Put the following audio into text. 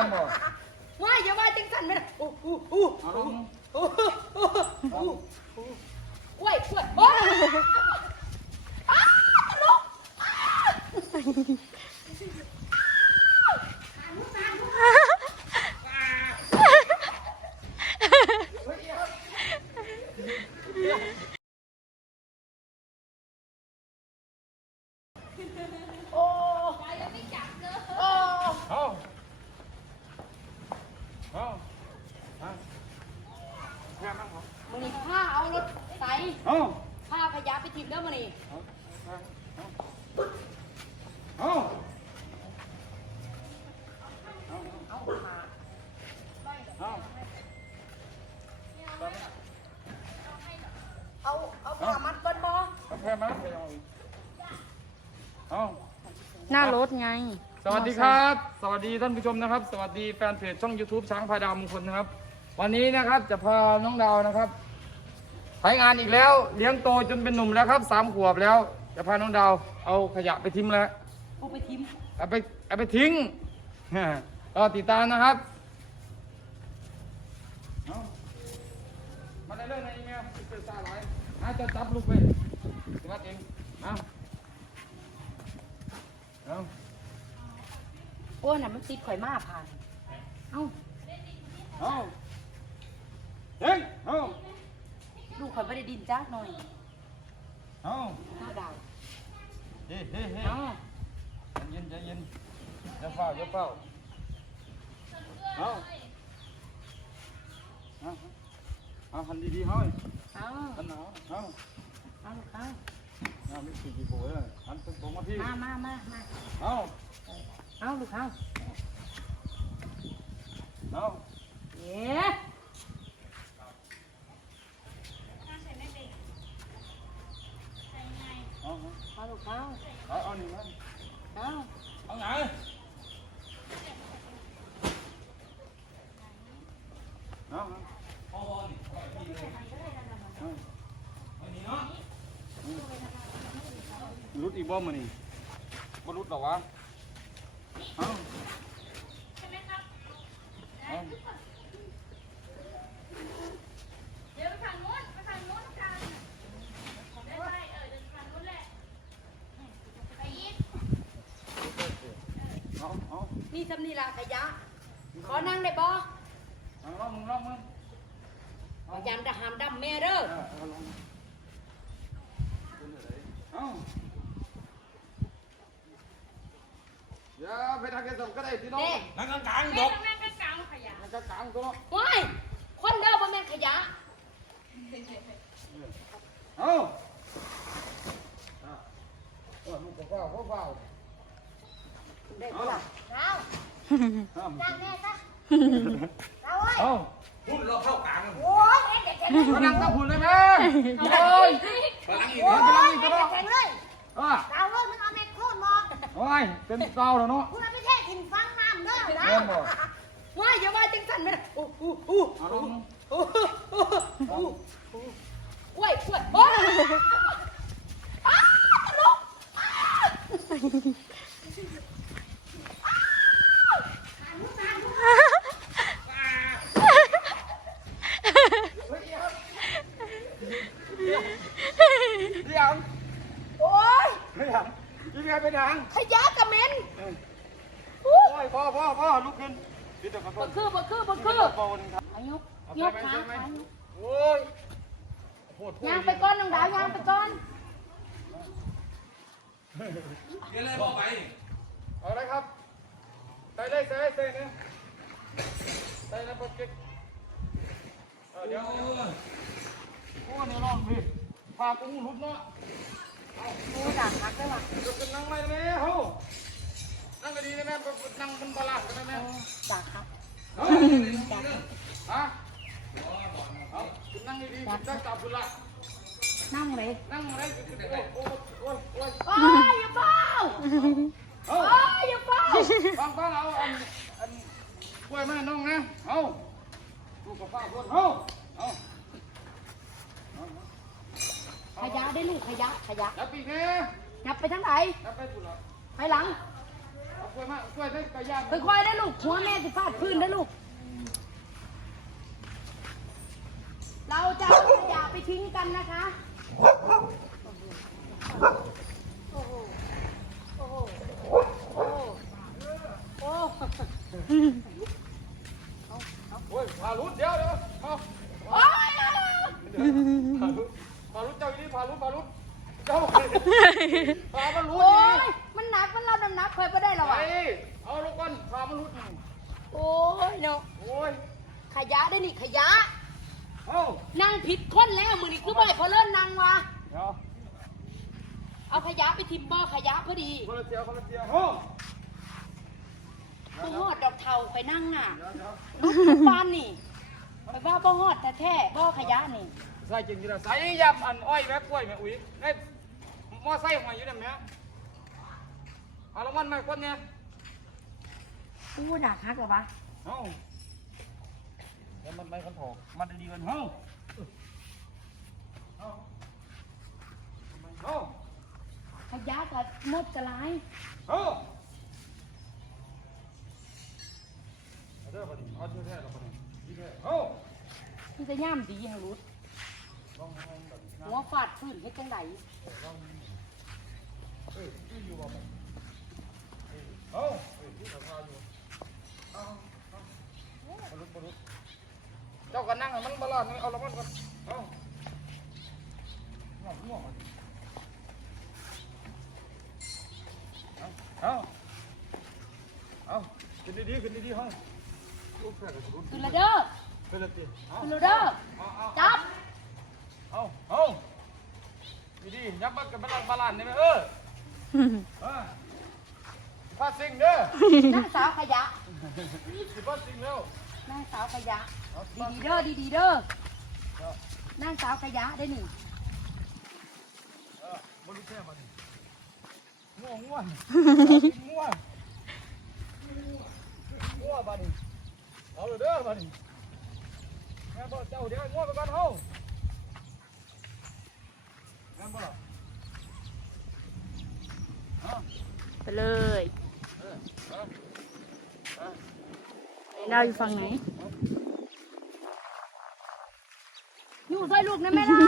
ม่นบ่ว่าอย่าว่าจังสันไม่ได้โอ้โหโอ้โหเอาลงโอ้โหโอ้โหโอ้โหโอ้ยโอ้ยโอ้ยอ้าวลูกอ้าวโอ้โอ้ เอาเอาเอาแค่นั้นเหรอ มึงผ้าเอารถใส่ เอา ผ้าขยะไปทิมแล้วมันนี่ เอาเอา เอามา เอา เอาเอาผ้ามัดก่อนบ่ เอาแค่นั้นไปเอาอีกเอา หน้า รถไง สวัสดีครับ สวัสดีท่านผู้ชมนะครับ สวัสดีแฟนเพจช่อง YouTube ช้างพายดาวมงคลนะครับ วันนี้นะครับจะพาน้องดาวนะครับไปงานอีกแล้วเลี้ยงโตจนเป็นหนุ่มแล้วครับสามขวบแล้ว จะพาน้องดาวเอาขยะไปทิ้งแล้วเอาไปทิมเอาไปเอาไปทิ้งรอติดตามนะครับเอามาได้เรื่องไหนอีเมลติดตาหลายอาจะจับลูกไปสิวัดเอง เอาเอาโอ้ยน่ะมันติดข่อยมาผ่าน เอ้าเอาเฮ้ยเอาลูกข่อยไม่ได้ดินจ้าหน่อยเอาหน้าดาวเฮ้ยเฮ้ยเฮ้ยเอ้าใจเย็นใจเย็นอย่าเฝ้าอย่าเฝ้าเอาเอาเอาหันดีๆเฮ้ยเอ้า หันหนาวเอาเอาลูกเอา เอาไม่สี่กี่โผล่เลยหันตรงมาพี่ มามามามาเอาเอาลูกเอาเอาเย้เอาเอาลูกเอาเอาเอาหนึ่งมันเอาเอาไงเอา รุดอีกบ่มานี่บ่รุดหรอวะเอาเอาเดี๋ยวไปฝั่งนู้นไปฝั่งนู้นกันได้ไหมเออเดินฝั่งนู้นแหละไปอีกเอาเอานี่ทำนี่ละขยะ ขอนั่งได้บ่เอาลองมึงลองมึงอาจารย์จะหามดำแม่เด้อ เอาเอาลองเอา อย่าไปทางแกสมก็ได้พี่น้องเด้นั่งกลางกลางๆแม่ดกต้องนั่งกลางๆขยะนั่งกลางกลางๆตัวเนาะว้ายคนเด้อบ่แม่นขยะเอาเอาเอาลูกก็เฝ้าก็เฝ้าได้บ่ล่ะเอาเอาโอ้ยเด็กๆมานั่งกับหุ่นเลยแม่โอ้ยพลังอีกพลังอีกตัวเนาะแข็งเลยอะดาวเลยมันเอาแม่ โคตรมองโอ้ยเป็นเตาแล้วเนาะ คุณเอาไปแช่กินฟังน้ำเด้อนะแม่นบ่ ว่าอย่าว่าจังสันไม่ได้โอ้โหโอ้โหเอาลงโอ้โหโอ้โหโอ้โหโอ้ยโอ้ยโอ้ยอ้าวลูกอ้าว เดี๋ยว โอ้ย เดี๋ ยวยังไงเป็นหางขยะกระเหม็นโอ้ยพ่อพ่อพ่อลุกขึ้นพี่ตะกอนบ่คือบ่คือบ่คือโกนครับอายุเอายไปกไหมขาใช่ไหมขายุโอ้ยโหดยางไปก้อนน้องดาวยางไปก้อนเอาเลยครับใส่เลยใส่ใส่เนี่ยใส่ในปากเก็ตเออเดี๋ยวเดี๋ยวโอ้เนี่ยน้องพี่พากุ้งลุดเนาะ โอ้ยด่าคักได้ว่ะลุกขึ้นนั่งไม่ได้ไหมเฮ้นั่งก็ดีได้ไหมนั่งบนบาลานซ์ได้ไหมด่าคักเฮ้ยฮะเอาคุณนั่งดีๆคุณจะจับคุณละนั่งเลยนั่งอะไรโอ้ยโอ้ยโอ้ยโอ้ยอย่าเฝ้าเฮ้โอ้ยยอย่าเฝ้าฟังฟังเอาอันอันกล้วยมาให้น้องนะเอาลูกกับป้าคนเอาเอา ขยะ ได้ลูกขยะขยะจับปีกแน่นับไปทางไหนจับไปสุดละไปหลังเอากล้วยมากล้วยได้กระยางค่อยๆได้ลูกหัวแม่จะฟาดพื้นได้ลูก เราจะเอาขยะไปทิ้งกันนะคะโอ้โหโอ้โหโอ้โหโอ้โหโอ้ยพารุดเดี๋ยวเดี๋ยวเอา โอ้ย พารุดพารุดเจ้าอีนี่พารุดพารุดเจ้า พามันรุดโอ้นี่ยมันหนัก มันรับน้ำหนักเคยไปได้หรอไปวะเอาลูกก้อนพามันรุดนี่โอ้ยเนาะโอ้ยขยะได้นี่ขยะ เอานั่งผิดคนแล้วมือนี้คือบ่อยเขาเลิ่นนั่งวะ เดี๋ยวเอาขยะไปทิมบ่อขยะพอดีคนละเตียวคนละเตียวโอ้บ่ฮอดดอกเทาไปนั่งน่ะเดี๋ยวเดี๋ยวลูกทุกบ้านนี่ไปว่าบ่ฮอดแต่แท้ๆบ่ขยะนี่ใส่จริงจริงใส่ยำอันอ้อยแม่กล้วยแม่อุ้ยไอ้ มอไซค์หอยอยู่เนี่ยแม่เอาละมันมาคนเนี่ยอู้หนักฮักเหรอวะเอาเดี๋ยวมันไปคนถกมันดีกันเฮ้าเอาเอาขยะกับมดกับหลายเอาเอาเด้อบัดนี้เอาเท่าแท้แล้วบัดนี้ดีแท้เอามันจะย่ำดีให้รู้ลองลอง แบบนี้นะหัวฟาดพื้นให้จังไดเอ้ยที่อยู่บ่มันเอาเอ้ยที่เขาพอยู่เอาเอาเอาบรรลุบรรลุเจ้าก็นั่งให้มันบลานเอาละมันก่อนเอาง่วงง่วงเอาเอาเอาขึ้นดีๆขึ้นดีๆห้องลูกแฝดกับลูกขึ้นละเด้อขึ้นเลยเอาขึ้นละเด้อเอาเอาจับเอาเอา ดีๆยับมันกับบาลานซ์บาลานซ์ได้ไหมเออเออพาสิงเด้อนั่งสาวขยะสิพาสิงแล้วนั่งสาวขยะเอาดีๆเด้อดีๆเด้อเอานั่งสาวขยะได้นี่เออบริแค่มาดิง่วงง่วงง่วงง่วงบาดิเอาเลยเด้อบาดิแม่บอกเจ้าเดี๋ยวง่วงไปก่อนเฮาแม่บอกเอา ไปเลยเออเออเออเราอยู่ฝั่งไหน อยู่ใส่ลูกนะแม่ล่ะ